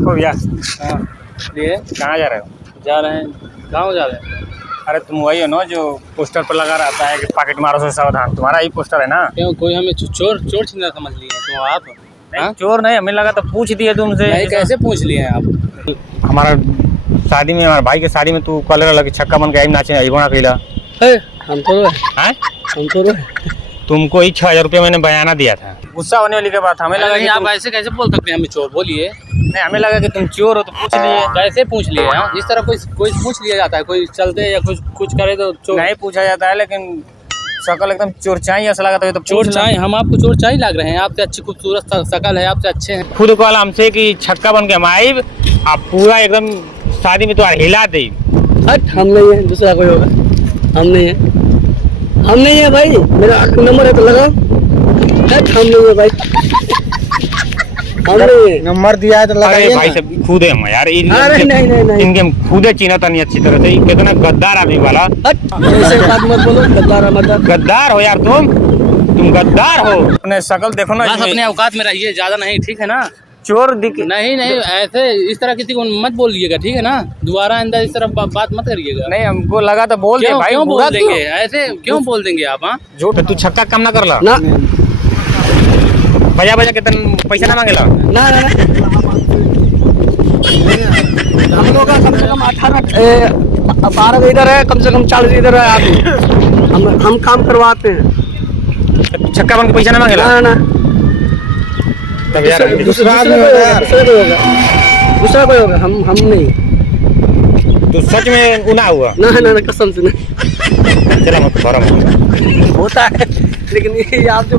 ओ भैया, हाँ लिए कहाँ जा रहे हो? जा रहे हैं, गाँव जा रहे हैं। अरे तुम वही हो ना जो पोस्टर पर लगा रहता है कि पॉकेट मारो से सावधान, तुम्हारा ही पोस्टर है ना? क्यों कोई हमें चोर चोर छिंदा समझ लिए हैं तुम आप? नहीं, चोर नहीं, हमें लगा तो पूछ दिए तुमसे। नहीं, कैसे पूछ लिए हैं आप? हमारा शादी में, हमारे भाई के शादी में तू कॉलर लगे छक्का बन के आई नाचे आई बोना कैला हम तो हैं? हम तो तुमको ही 6,000 रुपये मैंने बयाना दिया था। गुस्सा होने वाली के बात, हमें लगा कि आप ऐसे कैसे बोल सकते हैं हमें चोर? बोलिए। नहीं, हमें लगा कि तुम चोर हो तो पूछ लिए। कैसे पूछ लिए? हाँ, इस तरह कोई पूछ लिया जाता है? कोई चलते या कुछ करे तो चोर नहीं पूछा जाता है, लेकिन शकल एकदम चोर चाहिए ऐसा लगा था। तो चोर चाहिए? हम आपको चोर चाहिए लग रहे हैं? आपसे अच्छी खूबसूरत शकल है, आपसे अच्छे हैं। खुद कॉल हमसे कि छक्का बन के हम आए, आप पूरा एकदम शादी में तो हिला दे। हट, हम नहीं है, दूसरा कोई होगा। हम नहीं है, हम नहीं है भाई। मेरा नंबर है तो लगाओ। हट, हम नहीं है भाई, हम नहीं है। नंबर दिया है तो लगाइए भाई ना। सब खुद है हम यार। अरे नहीं। इनके हम खुदे चिन्हता नहीं अच्छी तरह से। कितना गद्दार आदमी वाला। हट, ऐसे बात मत बोलो। गद्दार हो यार तुम गद्दार हो। अपने शकल देखो ना। बस अपने औकात में रहिए, ज्यादा नहीं, ठीक है ना? चोर दिख नहीं, ऐसे इस तरह किसी को मत बोलिएगा, ठीक है ना? दोबारा अंदर इस तरह बात मत करिएगा। नहीं, हमको लगा तो बोल दे भाई। क्यों बोल देंगे ऐसे? क्यों बोल देंगे आप? हाँ, झूठ। तू छक्का कम ना करला ना बजा कितना पैसा ना मांगेला। ना हम लोग का कम से कम 12 इधर है, कम से कम 40 इधर है। आप हम काम करवाते हैं। छक्का बन के पैसा ना मांगेला। ना तब यार दूसरा कोई होगा, हम नहीं। तू सच में गुनाह हुआ? ना कसम से नहीं। चला मत, गरम होता है, लेकिन ये आप जो